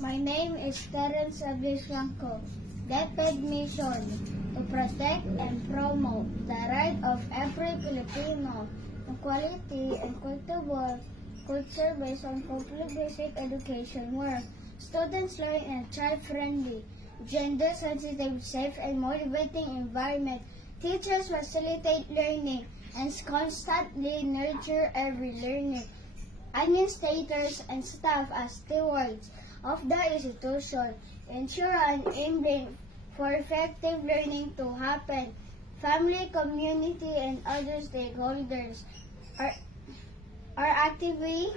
My name is Terence Abisranco. DepEd mission to protect and promote the right of every Filipino to quality and cultivable culture based on complete basic education where students learn in a child-friendly, gender-sensitive, safe, and motivating environment. Teachers facilitate learning and constantly nurture every learner. Administrators and staff as stewards of the institution ensure an enabling for effective learning to happen. Family, community, and other stakeholders are actively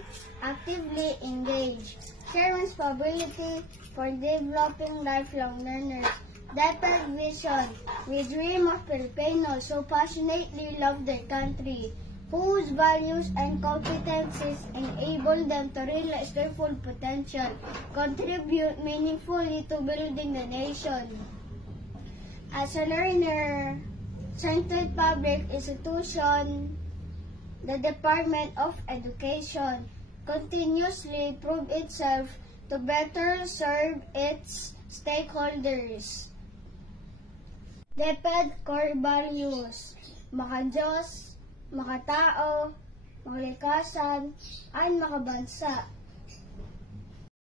engaged. Share responsibility for developing lifelong learners. DepEd vision. We dream of Filipinos who passionately love their country, whose values and competencies enable them to realize their full potential, contribute meaningfully to building the nation. As a learner-centered public institution, the Department of Education continuously proves itself to better serve its stakeholders. DepEd core values: makadiyos, makatao, makalikasan, at makabansa.